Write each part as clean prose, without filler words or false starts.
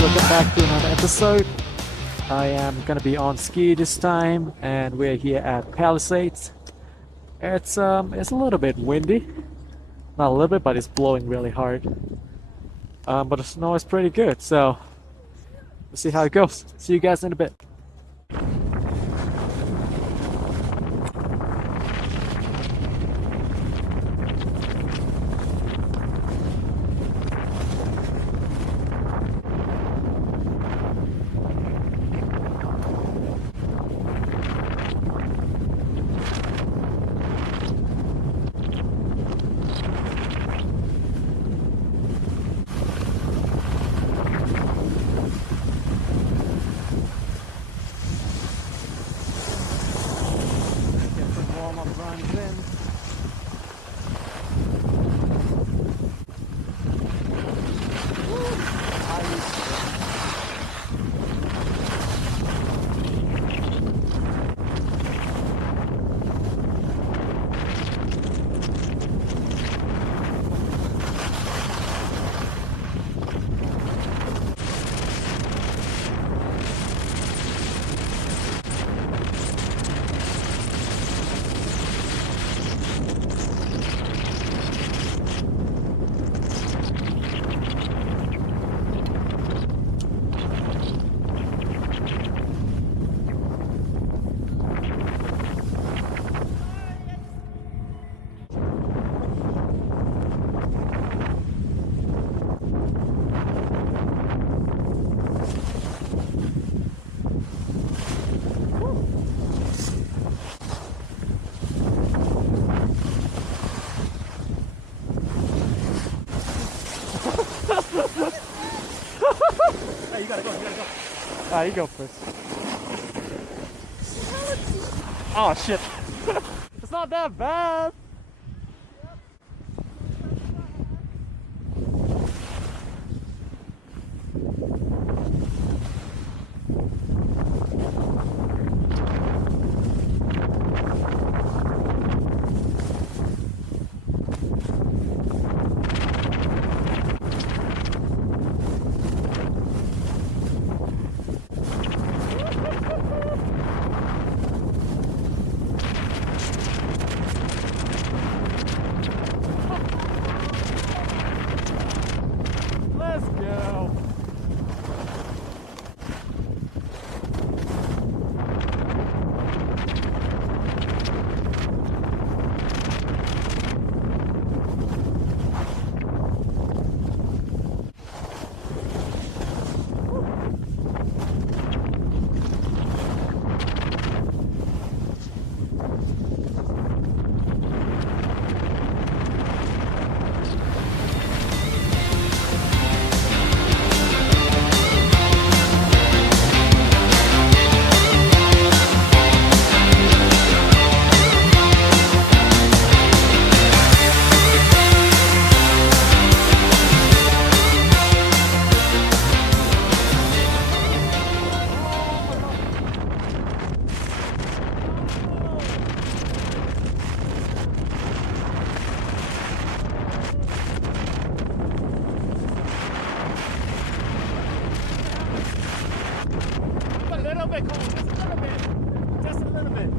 welcome back to another episode. I am gonna be on ski this time, and we're here at Palisades. It's a little bit windy, not a little bit, but it's blowing really hard. But the snow is pretty good, so let's see how it goes. See you guys in a bit. Get some warm-up runs in. Hey, you gotta go, you gotta go. Ah, you go first. Oh shit. It's not that bad. Let's go. A little bit, Cole, just a little bit. Just a little bit.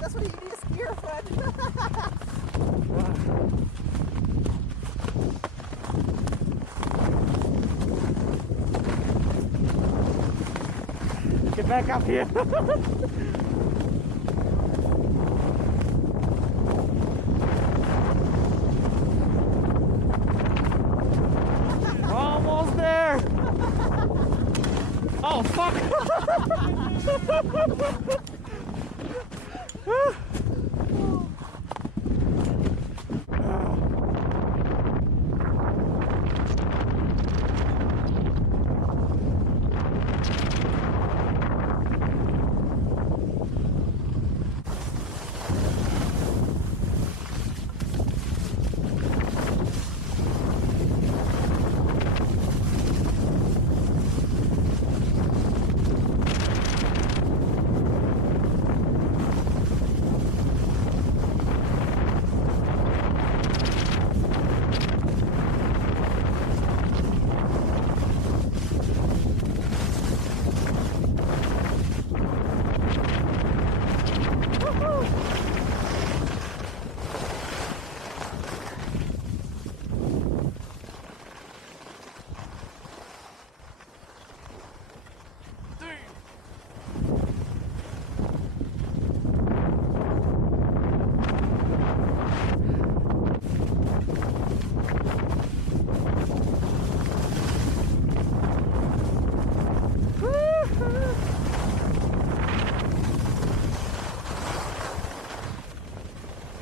That's what you need a skier friend. Get back up here.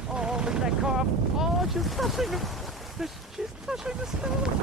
Oh, look at that car. Oh, she's touching she's touching the snow.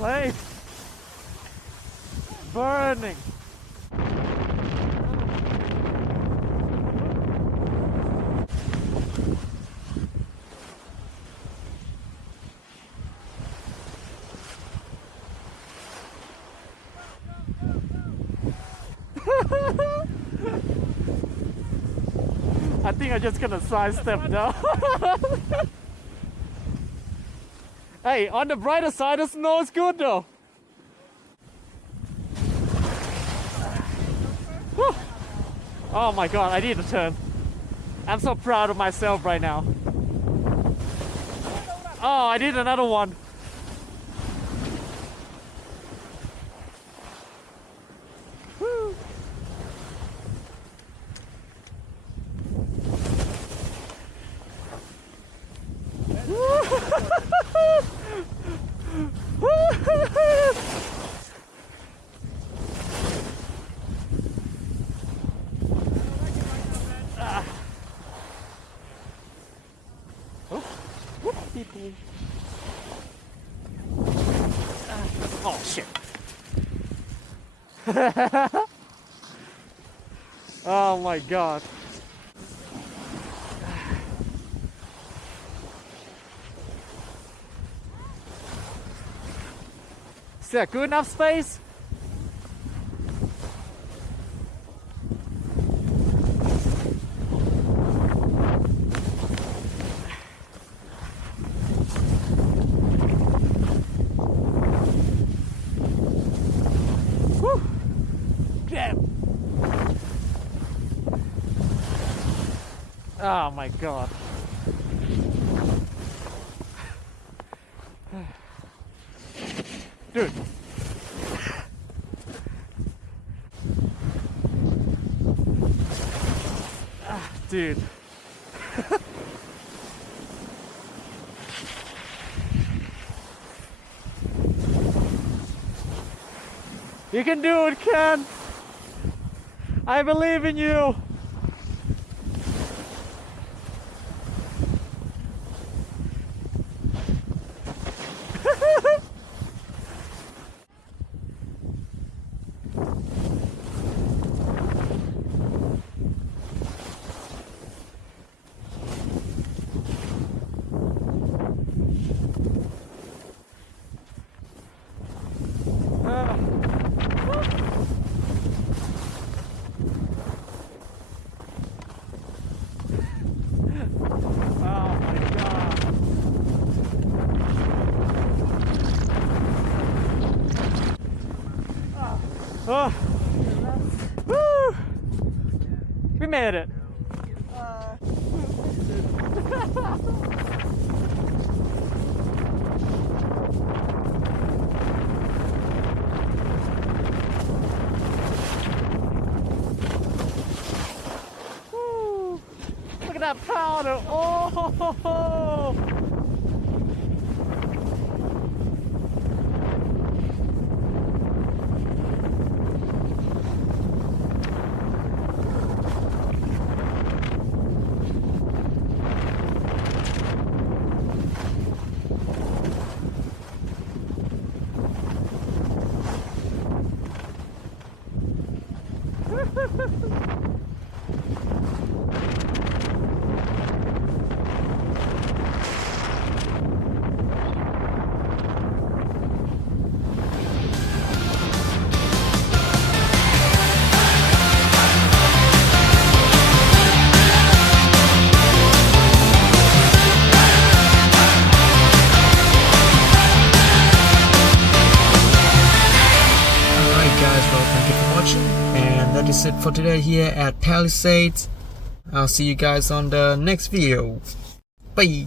Leg burning. I think I'm just gonna sidestep now. Hey, on the brighter side, the snow is good though. Whew. Oh my god, I need to turn. I'm so proud of myself right now. Oh, I did another one. Woo. people. Oh shit. Oh my god. Is that good enough space? Whew. Damn. Oh my god. Dude. Dude. You can do it, Ken. I believe in you. Oh my god. Oh. Woo. We made it. Woo. Look at that powder. Oh. And that is it for today here at Palisades. I'll see you guys on the next video. Bye.